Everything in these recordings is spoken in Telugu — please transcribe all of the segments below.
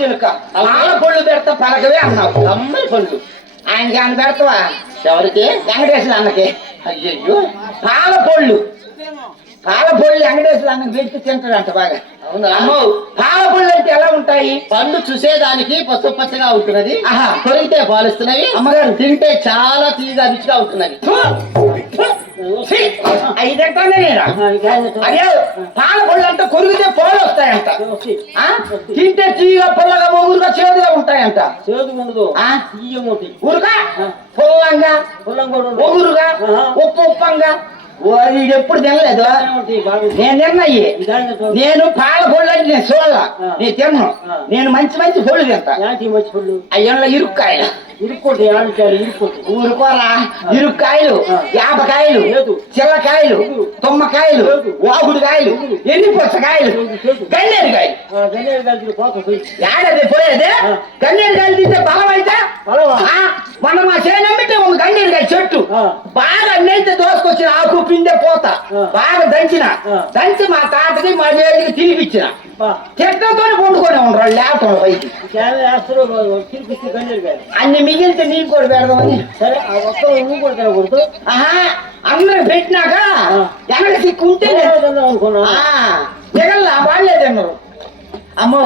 చిలుక పాల పళ్ళు పెడతా పలకవే అన్నావు. కమ్మరి పళ్ళు ఆయనకి ఆయన పెడతావా? ఎవరికి? వెంకటేశ్వర అన్నకి. అయ్యయ్యో, పాల పళ్ళు వెంకటేశ్వర అన్నకి పెడితే తింటాడంట బాగా. అవునా? అమ్మో, పాల పళ్ళు అంటే ఎలా ఉంటాయి? పండు చూసేదానికి పసుపు పచ్చగా ఉంటున్నది. ఆహా, కొరిగితే పాలిస్తున్నవి. అమ్మగారు తింటే చాలా తీగా రుచిగా ఉంటున్నవి. ఐదంటానే నేను. అయ్యో, పాల పళ్ళు అంటే కొరిగితే పాలు వస్తాయంట. తింటే తీగ పుల్లగా ఊరుగా చేదుగా ఉంటాయంట. చేదు ఉండదు, ఊరుగా పుల్లంగా ఒగురుగా ఉప్పు ఉప్పంగా. ఎప్పుడు తినలేదు. నేను తిన్నాయి. నేను పాల పళ్ళు అంటే నేను చూడాల, నేను తిన్నాను. నేను మంచి మంచి పళ్ళు తింటా. అయ్యో ఇరుక్కాయలు ఊరుకోరా, ఇరుక్కాయలు, యాపకాయలు, చిల్లకాయలు, తుమ్మకాయలు, వాగుడుకాయలు, ఎన్ని పుచ్చకాయలు, గన్నేరుకాయలు. ఏడాది పోయేది గన్నేరుకాయలు తింటే బలం అయితే. మొన్న మా చేనమ్మితే ఒక గన్నేరుకాయ చెట్టు బాగా నెయ్యితే దోసుకొచ్చిన ఆకు పిండే పోతా బాగా దంచి మా తాతకి మా చేతికి తినిపించిన. చెట్లతో వండుకొని ఉండరు లేపటం పైకి. అన్ని మిగిలితే నీకు కూడా పెడదామని. సరే, ఆ ఒక్క నువ్వు కూడా తినకూడదు. అందరికి పెట్టినాక వెనక సిక్కుంటే మిగల్లా వాళ్ళే తిన్నారు. అమ్మో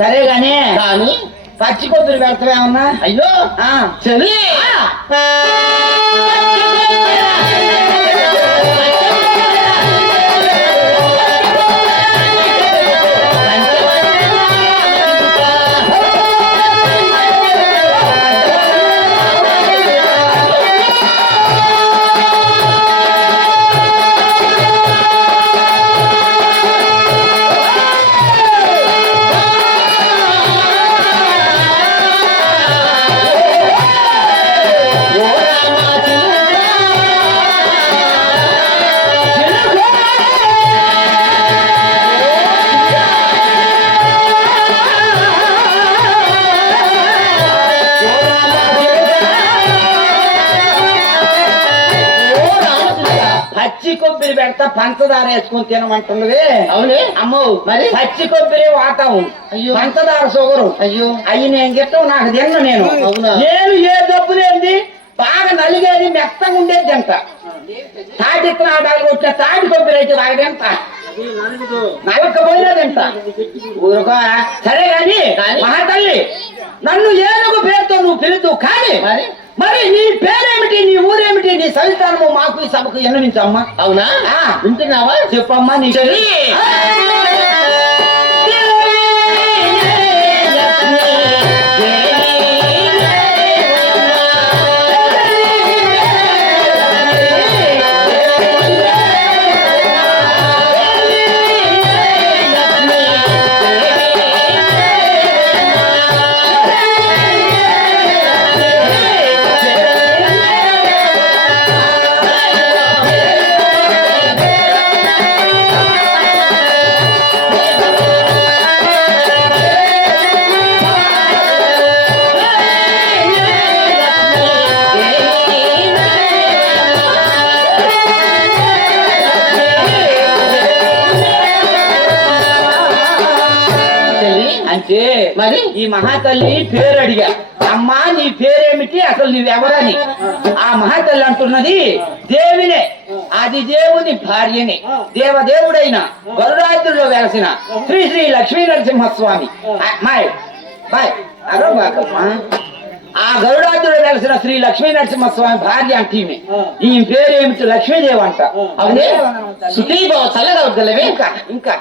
సరే గానీ కానీ పచ్చి కొబ్బరి పెడతావేమన్నా? అయ్యో చలి పచ్చి కొబ్బరి పెడతా పంచదార వేసుకొని తినమంటున్నది. అవునే? అమ్మో, మరి పచ్చి కొబ్బరి వాతావు, అయ్యో పంచదార షుగరు. అయ్యో అయ్యి నేను గిట్టం నాకు తిన్న. నేను ఏ డబ్బు లేనిది బాగా నలిగేది మెత్తగా ఉండేది తింట. తాటి వచ్చిన తాటి కొబ్బరి అయితే బాగా తింట, నలకపోయినా తింట. ఊరుకో సరే గాని మహాతల్లి, నన్ను ఏనుగు పేరుతో నువ్వు పిలుతూ కానీ మరి నీ పేరేమిటి, నీ ఊరేమిటి, నీ సవితానము మాకు ఈ సభకు ఎన్నవించమ్మా. అవునా? వింటున్నావా? చెప్పమ్మా. నీ అంటే మరి ఈ మహాతల్లి పేరు అడిగా, అమ్మా నీ పేరేమిటి, అసలు నువ్వెవరని. ఆ మహాతల్లి అంటున్నది దేవినే, అది దేవుని భార్యనే, దేవదేవుడైన గరుడాద్రిలో వెలసిన శ్రీ శ్రీ లక్ష్మీ నరసింహస్వామి. బాయ్ అరో బాకమ్మా. ఆ గరుడాద్రిలో వెలసిన శ్రీ లక్ష్మీ నరసింహస్వామి భార్య అంటే ఈ పేరేమిటి లక్ష్మీదేవి అంట. అవునే? సుఖీభావ చల్లగా వద్దలేవే. ఇంకా ఇంకా